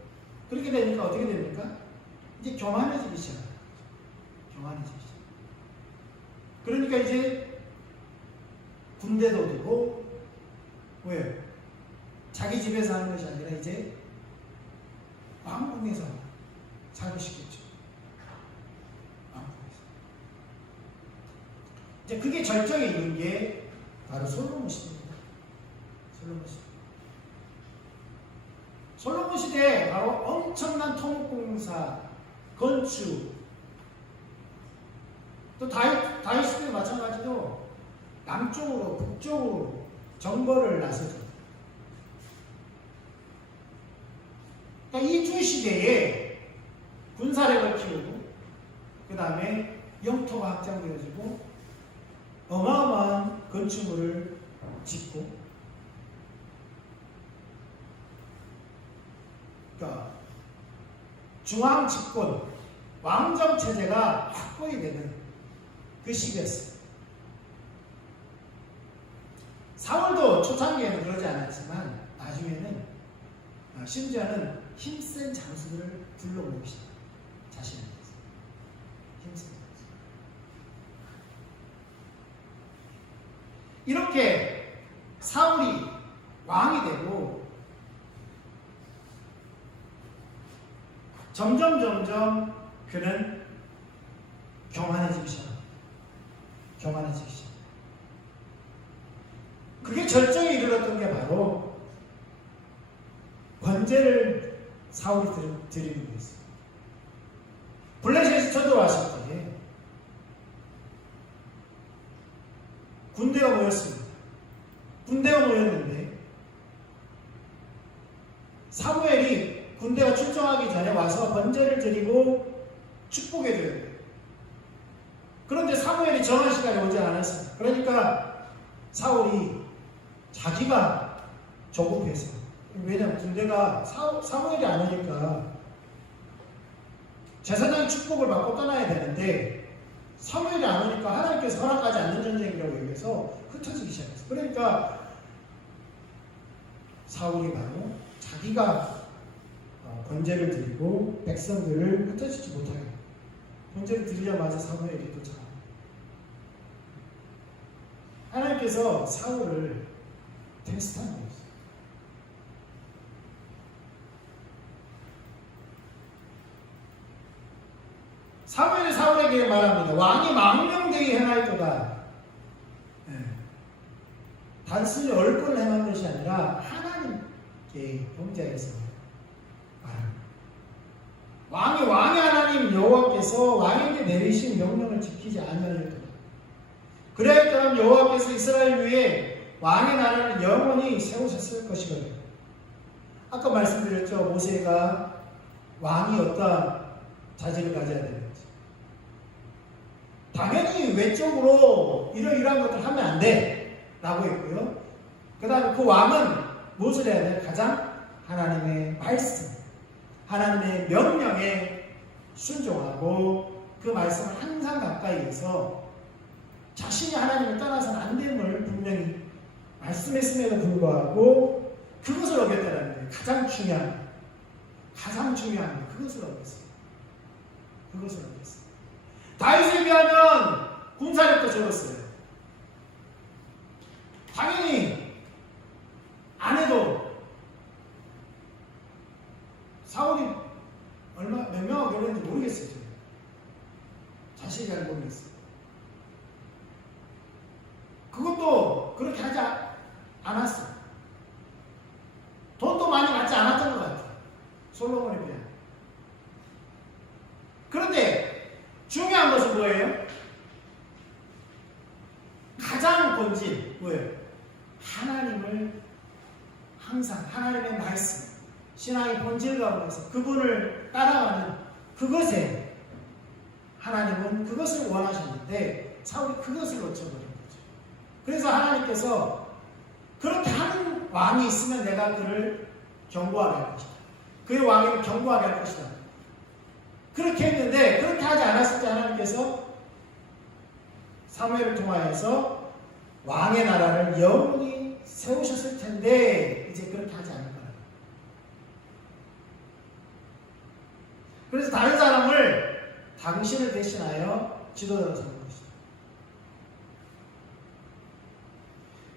그렇게 되니까 어떻게 됩니까? 이제 교만해지기 시작합니다. 그러니까 이제 군대도 두고 왜요? 자기 집에서 하는 것이 아니라 이제 왕궁에서 살고 싶겠죠. 이제 그게 절정에 이른 게 바로 솔로몬 시대입니다. 솔로몬 시대에 바로 엄청난 토목공사, 건축, 또 다윗 시대도 마찬가지로 남쪽으로 북쪽으로 정벌을 나서죠. 그러니까 이 두 시대에 군사력을 키우고 그 다음에 영토가 확장되어지고 어마어마한 건축물을 짓고 그러니까 중앙 집권 왕정 체제가 확고히 되는 그 시기였어요. 사울도 초창기에는 그러지 않았지만 나중에는 심지어는 힘센 장수들을 불러오기 시작합니다. 자신에 대해서 힘센 장수. 이렇게 사울이 왕이 되고 점점 그는 교만해지기 시작합니다. 그게 절정에 이르렀던 게 바로 번제를 사울이 드리는 거였어요. 블레셋이 쳐들어왔을 때 군대가 모였습니다. 군대가 모였는데 사무엘이 군대가 출정하기 전에 와서 번제를 드리고 축복해줘야 돼요. 그런데 사무엘이 정한 시간에 오지 않았어요. 그러니까 사울이 자기가 조급해서 왜냐면 군대가 사무엘이 안 오니까 제사장이 축복을 받고 떠나야 되는데 사무엘이 안 오니까 하나님께서 허락하지 않는 전쟁이라고 얘기해서 흩어지기 시작했어요. 그러니까 사울이 바로 자기가 번제를 드리고 백성들을 흩어지지 못하게 번제를 드리자마자 사무엘이 도착합니다. 하나님께서 사울을 테스트한 거였어요. 사무엘이 사울에게 말합니다. 왕이 망명되게 행하였도다. 단순히 얼굴을 행한 것이 아니라 하나님께 범죄해서 말합니다. 왕의 하나님 여호와께서 왕에게 내리신 명령을 지키지 아니하였도다. 그랬더니 여호와께서 이스라엘 위에 왕의 나라를 영원히 세우셨을 것이거든요. 아까 말씀드렸죠. 모세가 왕이 어떠한 자질을 가져야 되는지. 당연히 외적으로 이러이러한 것들 하면 안 돼 라고 했고요. 그 다음에 그 왕은 무엇을 해야 돼요? 가장 하나님의 말씀, 하나님의 명령에 순종하고 그 말씀을 항상 가까이 해서 자신이 하나님을 떠나서는 안 됨을 분명히 말씀했음에도 불구하고 그것을 어겼다는 거예요. 가장 중요한 거 그것을 어겼어요. 다윗에 비하면 군사력도 적었어요. 당연히 안 해도 사울이 몇 명하고 결혼했는지 모르겠어요. 자세히 잘 모르겠어요. 그것도 그렇게 하지 않았어요. 돈도 많이 받지 않았던 것 같아요. 솔로몬에 비하면. 그런데 중요한 것은 뭐예요? 가장 본질 뭐예요? 하나님을 항상 하나님의 말씀, 신앙의 본질 가운데서 그분을 따라가는 그것에 하나님은 그것을 원하셨는데 사울이 그것을 놓쳐버린 거죠. 그래서 하나님께서 그렇게 하는 왕이 있으면 내가 그를 경고하게 할 것이다. 그의 왕위를 경고하게 할 것이다. 그렇게 했는데 그렇게 하지 않았을 때 하나님께서 사무엘을 통하여서 왕의 나라를 영원히 세우셨을 텐데 이제 그렇게 하지 않을 거라. 그래서 다른 사람을 당신을 대신하여 지도자로 삼은 것이다.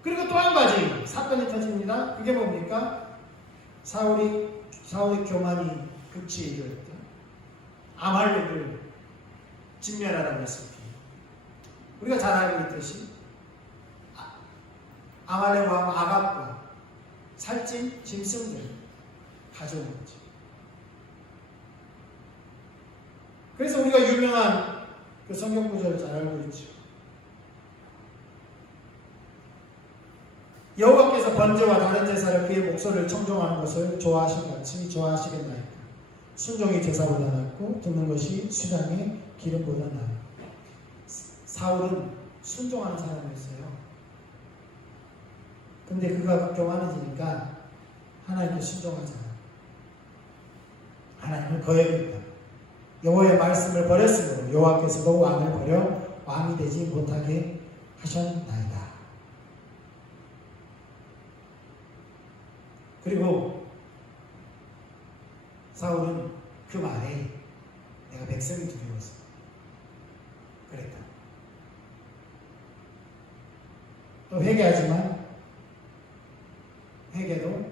그리고 또 한 가지 사건이 터집니다. 그게 뭡니까? 사울의 교만이 극치에 이르렀다. 아말렉을 진멸하라고 했습니다. 우리가 잘 알고 있듯이 아말렉 왕 아갑과 살찐 짐승들을 가져온 거죠. 그래서 우리가 유명한 그 성경 구절을 잘 알고 있죠. 여호와께서 번제와 다른 제사를 그의 목소리를 청종하는 것을 좋아하신 같이 좋아하시겠나이까. 순종이 제사보다 낫고 듣는 것이 수량의 기름보다 나아요. 사울은 순종하는 사람이었어요. 근데 그가 교만해지니까 하나님께 순종하지 않아요. 하나님을 거역했다. 여호와의 말씀을 버렸으므로 여호와께서도 왕을 버려 왕이 되지 못하게 하셨나이다. 그리고 사울은 그 말에 내가 백성이 두려워서 그랬다. 또 회개하지만 회개도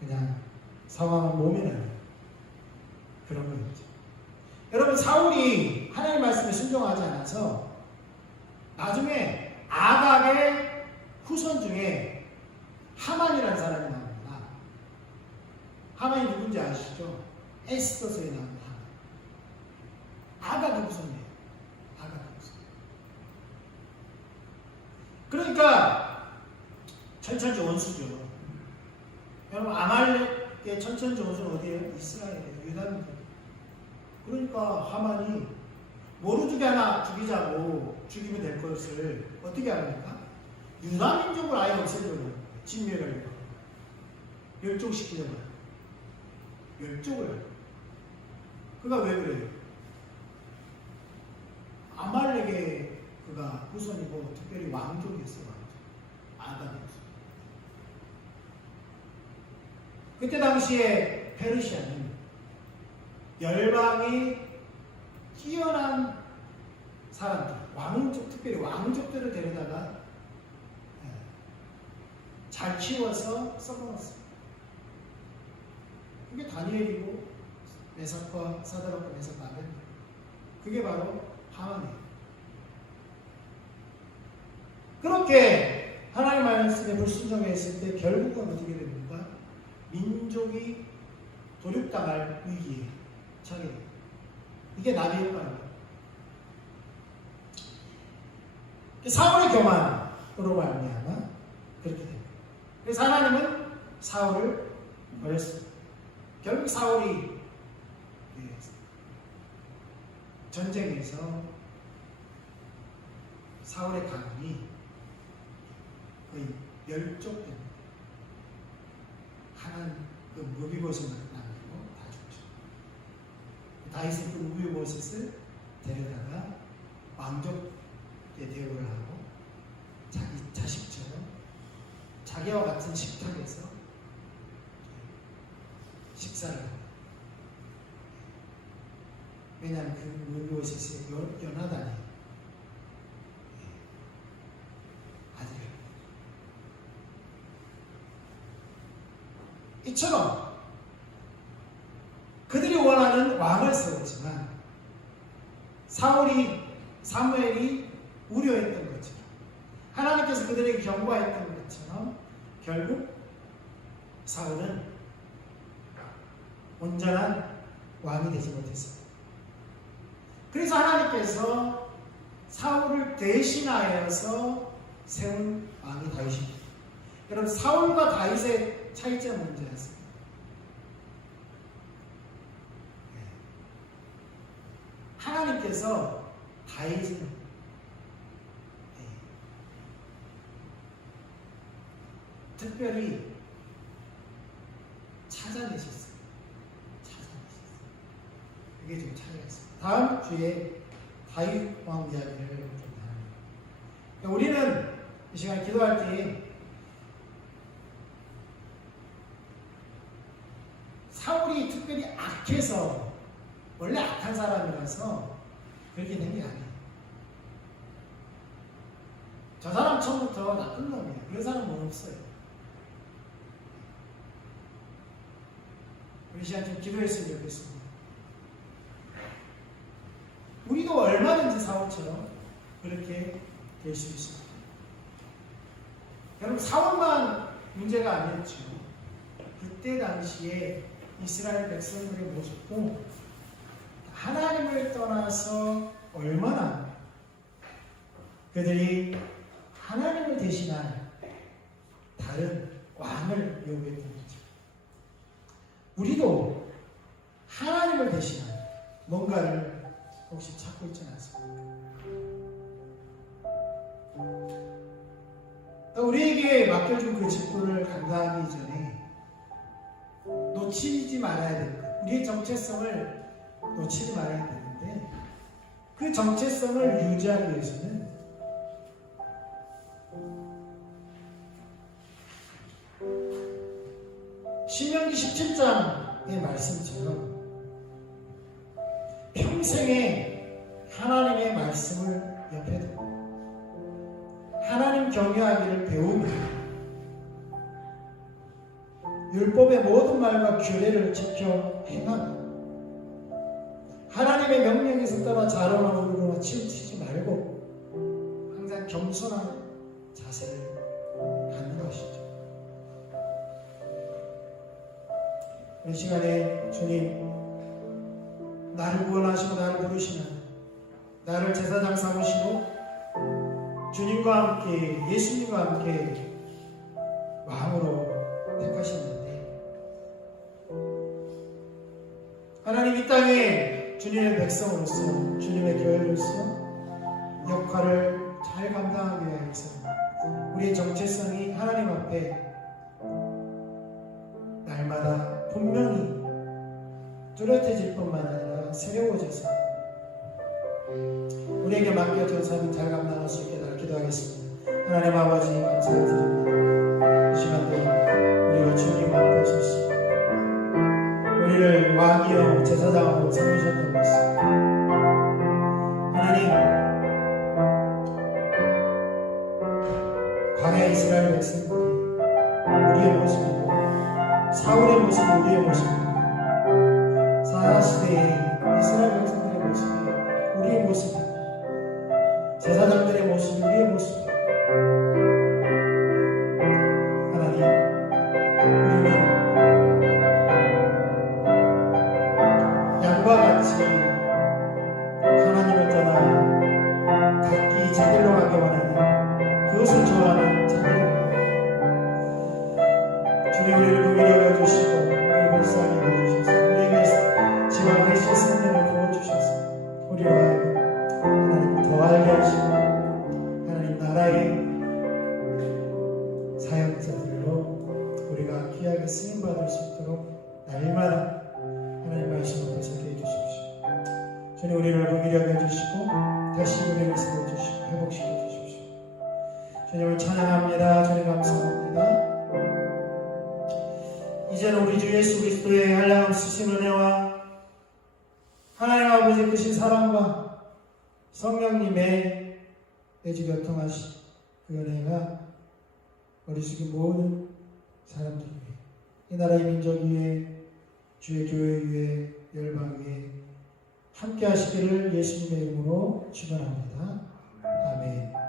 그냥 상황은 모면하는 그런 거였죠. 여러분 사울이 하나님의 말씀에 순종하지 않아서 나중에 아갑의 후손 중에 하만이라는 사람이 나옵니다. 하만이 누군지 아시죠? 에스더서에 나오는 하만. 아갑의 후손이에요. 아갑의 후손. 그러니까 천천지 원수죠. 여러분 아말렉의 천천지 원수는 어디예요? 이스라엘이에요. 유다입니다. 그러니까 하만이 모르주게 하나 죽이자고 죽이면 될 것을 어떻게 합니까? 유다 민족을 아예 없애려고 진멸하려고. 멸종시키려고 해요. 멸종을 해요. 그가 왜 그래요? 아말렉의 그가 후손이고 특별히 왕족이었어요. 아담이었어요. 그때 당시에 페르시아는 열방이 뛰어난 사람들, 왕족, 특별히 왕족들을 데려다가 잘 키워서 썩어놨어요. 그게 다니엘이고 메삭과 사드락과 메삭 아벤, 그게 바로 하만이에요. 그렇게 하나님 말씀에 불순종했을 때 결국은 어떻게 됩니까? 민족이 도륙당할 위기에 처하게 됩니다. 이게 나비의 효과입니다. 사울의 교만으로 말미암아 그렇게 됩니다. 그래서 하나님은 사울을 버렸습니다. 결국 사울이 전쟁에서 사울의 가문이 거의 멸종됩니다. 하나는 그 무비보셋을 남기고 다 죽죠. 다윗은 그 무비보셋을 데려다가 왕족의 대우를 하고 자기 자식처럼 자기와 같은 식탁에서 식사를 합니다. 왜냐하면 그 무비보셋의 요나단이 아들이에요. 이처럼 그들이 원하는 왕을 세웠지만 사무엘이 우려했던 것처럼 하나님께서 그들에게 경고했던 것처럼 결국 사울은 온전한 왕이 되지 못했습니다. 그래서 하나님께서 사울을 대신하여서 세운 왕이 다윗입니다. 여러분, 사울과 다윗의 차이점 문제였습니다. 하나님께서 다윗을 특별히 찾아내셨어요. 그게 좀 차이가 있습니다. 다음 주에 다윗 왕 이야기를 좀 나눕니다. 우리는 이 시간에 기도할 때 사울이 특별히 악해서, 원래 악한 사람이라서 그렇게 된 게 아니에요. 저 사람 처음부터 나쁜 놈이에요. 그런 사람은 없어요. 우리 시간 좀 기도했으면 좋겠습니다. 우리도 얼마든지 사울처럼 그렇게 될 수 있습니다. 여러분, 사울만 문제가 아니었죠. 그때 당시에 이스라엘 백성들의 모습도 하나님을 떠나서 얼마나 그들이 하나님을 대신한 다른 왕을 요구했던 거죠. 우리도 하나님을 대신한 뭔가를 혹시 찾고 있지 않습니까? 우리에게 맡겨준 그 직분을 감당하기 전에 놓치지 말아야 될 것, 우리의 정체성을 놓치지 말아야 되는데, 그 정체성을 유지하기 위해서는 신명기 17장의 말씀처럼 평생에 하나님의 말씀을 옆에 두고 하나님 경외하기를 배우며 율법의 모든 말과 규례를 지켜 행하며 하나님의 명령에서 떠나 자로나 우르르나 치우치지 말고 항상 겸손한 자세를 갖는 것이죠. 이 시간에 주님, 나를 구원하시고 나를 부르시는, 나를 제사장 삼으시고 주님과 함께, 예수님과 함께 왕으로 택하셨는데, 하나님 이 땅에 주님의 백성으로서, 주님의 교회로서 역할을 잘 감당하기 위해서 우리의 정체성이 하나님 앞에 날마다 분명히 뚜렷해질 뿐만 아니라 새로워져서 우리에게 맡겨진 삶을 잘 감당할 수 있게 날 기도하겠습니다. 하나님 아버지 감사드립니다. 이 시간도 우리가 주님 앞에 서시 우리를 왕이요 제사장으로 삼으셨다고 했습니다. 하나님, 광야 이스라엘 백성들이 우리의 모습이고 사울의 모습이 우리의 모습이고 사시대의 이스라엘 백성들의 모습이 우리의 모습이고 제사장들의 모습이 우리의 모습이고 하나님, 우리는 양과 같이 하나님을 떠나 각기 자길로 가기 원하는 그것을 좋아하는 자들입니다. 주님, 우리를 긍휼히 여겨주시고 우리를 불쌍히 여겨주셔서 우리에게 지와 계신 성령을 부어주셔서 우리와 하나님을 더 알게 하시고 하나님 나라의 사역자들로 우리가 귀하게 쓰임받을 수 있도록 날마다 하나님 말씀 앞에 서게 해주십시오. 주님, 우리를 긍휼히 여겨주시고 다시 우리를 세워주시고 회복시켜 주십시오. 주님을 찬양합니다. 주님 감사합니다. 이제는 우리 주 예수 그리스도의 한량함 쓰신 은혜와 하나님 아버지 크신 사랑과 성령님의 내주 교통하신 그 은혜가 우리 지금 모든 사람들 위해 이 나라의 민족 위에 주의 교회 위에 열방 위에 함께 하시기를 예수님의 이름으로 축원합니다. 아멘.